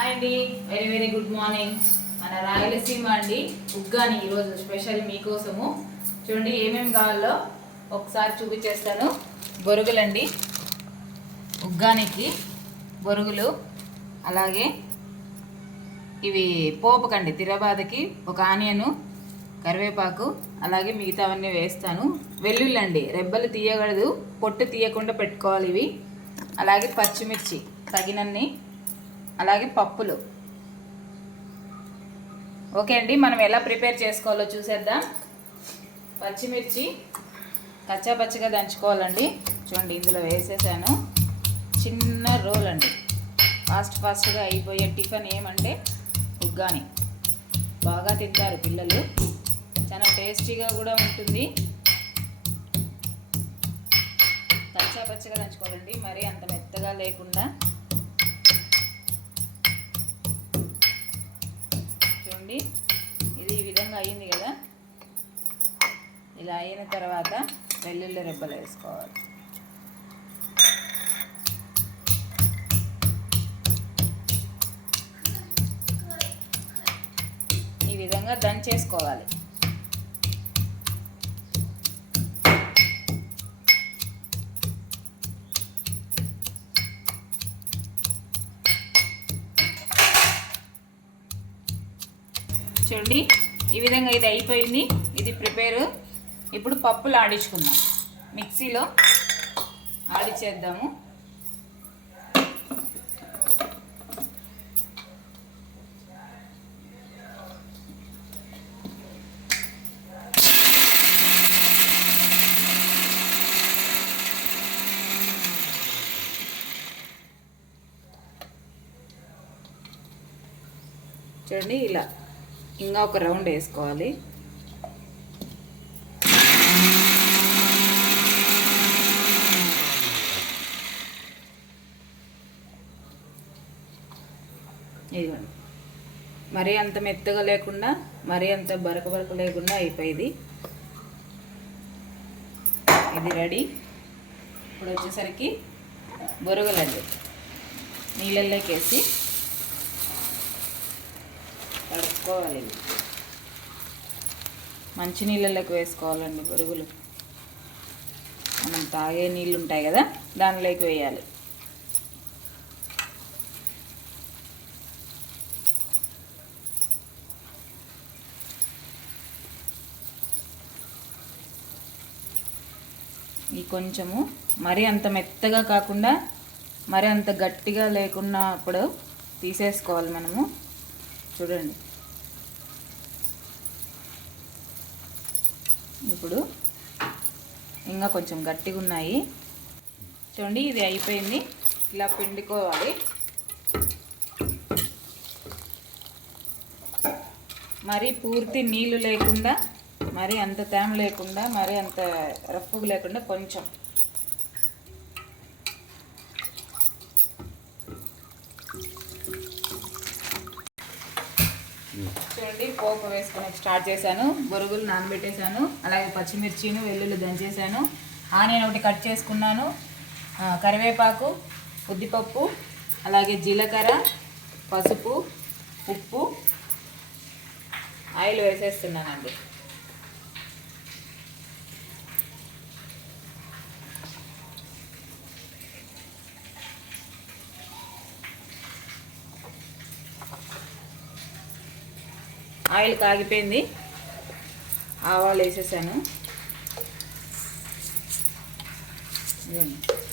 Hi అండి, very very good morning. మన రాయలసీమ అండి ఉగ్గాని ఈరోజు స్పెషల్ మీకోసము. చూడండి ఏమేమి కావాలో ఒకసారి చూపించేస్తాను. బొరుగులండి, ఉగ్గానికి బొరుగులు, అలాగే ఇవి పోపుకండి తిరబాదకి ఒక ఆనియను, కరివేపాకు, అలాగే మిగతావన్నీ వేస్తాను. వెల్లుల్లి రెబ్బలు తీయకూడదు, పొట్టు తీయకుండా పెట్టుకోవాలి ఇవి. అలాగే పచ్చిమిర్చి తగినన్ని, అలాగే పప్పులు. ఓకే అండి, మనం ఎలా ప్రిపేర్ చేసుకోవాలో చూసేద్దాం. పచ్చిమిర్చి కచ్చా పచ్చిగా దంచుకోవాలండి. చూడండి ఇందులో వేసేసాను. చిన్న రోల్ అండి, ఫాస్ట్గా అయిపోయే టిఫిన్ ఏమంటే ఉగ్గాని. బాగా తింటారు పిల్లలు, చాలా టేస్టీగా కూడా ఉంటుంది. కచ్చా పచ్చిగా దంచుకోవాలండి, మరీ అంత మెత్తగా లేకుండా. చూడండి ఇది ఈ విధంగా అయ్యింది కదా. ఇలా అయిన తర్వాత వెల్లుల్లి రెబ్బలు వేసుకోవాలి. ఈ విధంగా దంచేసుకోవాలి. చూడండి ఈ విధంగా ఇది అయిపోయింది. ఇది ప్రిపేర్. ఇప్పుడు పప్పులు ఆడించుకుందాం, మిక్సీలో ఆడిచేద్దాము. చూడండి ఇలా ఇంకా ఒక రౌండ్ వేసుకోవాలి. ఇదిగోండి, మరీ అంత మెత్తగా లేకుండా మరీ అంత బరక లేకుండా అయిపోయింది. ఇది రెడీ. ఇప్పుడు వచ్చేసరికి బొరుగులండి నీళ్ళల్లోకి వేసి కడుక్కోవాలి. మంచి నీళ్ళలోకి వేసుకోవాలండి బొరుగులు. మనం తాగే నీళ్ళు ఉంటాయి కదా, దానిలోకి వేయాలి. ఈ కొంచెము మరీ అంత మెత్తగా కాకుండా మరీ అంత గట్టిగా లేకుండా అప్పుడు తీసేసుకోవాలి మనము. చూడండి ఇప్పుడు ఇంకా కొంచెం గట్టిగా ఉన్నాయి. చూడండి ఇది అయిపోయింది. ఇలా పిండుకోవాలి. మరీ పూర్తి నీళ్ళు లేకుండా, మరీ అంత తేమ లేకుండా, మరీ అంత రఫ్గా లేకుండా కొంచెం. చూడండి పోపు వేసుకొని స్టార్ట్ చేశాను. బొరుగులు నానబెట్టేశాను, అలాగే పచ్చిమిర్చిను వెల్లుల్లి దంచేసాను, ఆనియన్ ఒకటి కట్ చేసుకున్నాను, కరివేపాకు, ఉద్దిపప్పు, అలాగే జీలకర్ర, పసుపు, ఉప్పు, ఆయిల్ వేసేస్తున్నానండి. ఆయిల్ కాగిపోయింది, ఆవాలు వేసేసాను,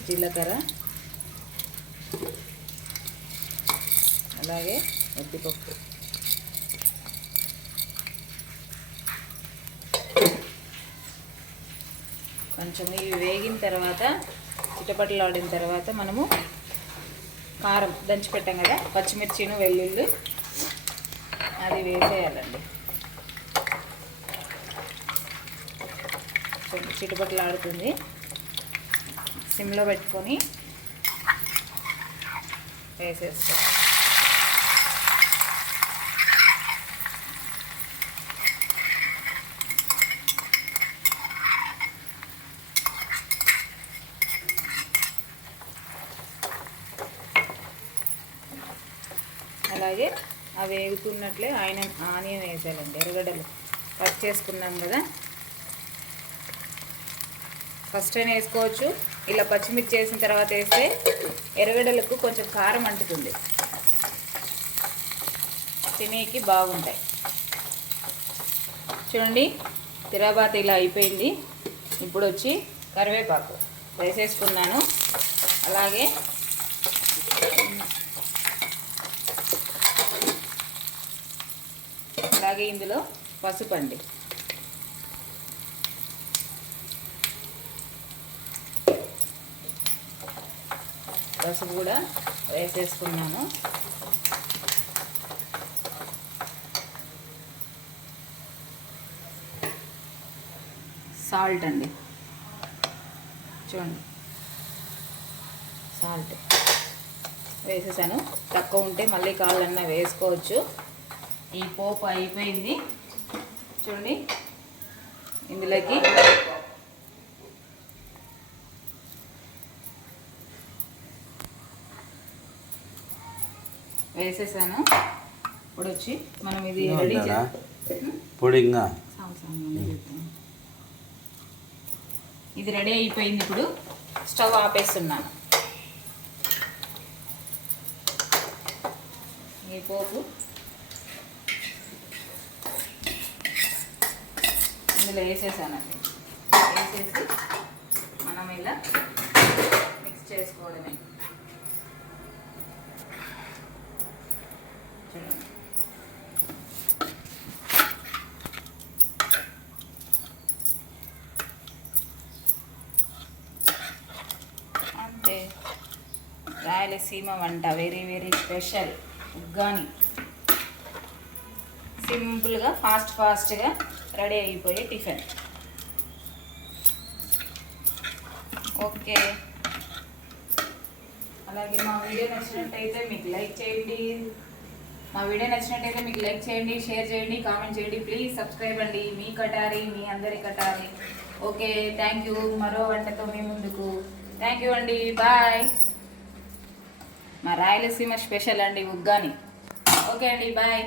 జీలకర్ర, అలాగే ఉద్దిపప్పు. కొంచెం ఇవి వేగిన తర్వాత, చిటపటలాడిన తర్వాత మనము కారం దంచి పెట్టాం కదా, పచ్చిమిర్చిను వెల్లుల్లి అది వేసేయాలండి. చిటపటలాడుతుంది, సిమ్లో పెట్టుకొని వేసేస్తాం. అలాగే అవి వేగుతున్నట్లే ఆనియన్ వేసాలండి. ఎర్రగడ్డలు కట్ చేసుకున్నాం కదా, ఫస్ట్ అయినా వేసుకోవచ్చు. ఇలా పచ్చిమిర్చి వేసిన తర్వాత వేస్తే ఎర్రగడ్డలకు కొంచెం కారం అంటుతుంది, తినేకి బాగుంటాయి. చూడండి తిరాబాత ఇలా అయిపోయింది. ఇప్పుడు వచ్చి కరివేపాకు వేసేసుకున్నాను. అలాగే ఇందులో పసుపు అండి. పసుపు కూడా వేసేసుకున్నాను. సాల్ట్ అండి, చూడండి సాల్ట్ వేసేసాను. తక్కువ ఉంటే మళ్ళీ కాళ్ళన్నా వేసుకోవచ్చు. ఈ పోపు అయిపోయింది. చూడండి ఇందులోకి వేసేసాను. ఇప్పుడు వచ్చి మనం ఇది రెడీ ఇది రెడీ అయిపోయింది. ఇప్పుడు స్టవ్ ఆపేస్తున్నాను. ఈ పోపు ఇందులో వేసేసానండి. వేసేసి మనం ఇలా మిక్స్ చేసుకోవడమే. చూడండి అంతే, రాయలసీమ వంట వెరీ వెరీ స్పెషల్ ఉగ్గాని. సింపుల్గా ఫాస్ట్గా రెడీ అయిపోయే టిఫిన్. ఓకే, అలాగే మా వీడియో నచ్చినట్టయితే మీకు లైక్ చేయండి, షేర్ చేయండి, కామెంట్ చేయండి. ప్లీజ్ సబ్స్క్రైబ్ అండి. మీ కటారి, మీ అందరి కటారి. Okay, thank you. మరో వంటతో మీ ముందుకు. థ్యాంక్ యూ అండి, బాయ్. మా రాయలసీమ స్పెషల్ అండి ఉగ్గాని. ఓకే అండి, బాయ్.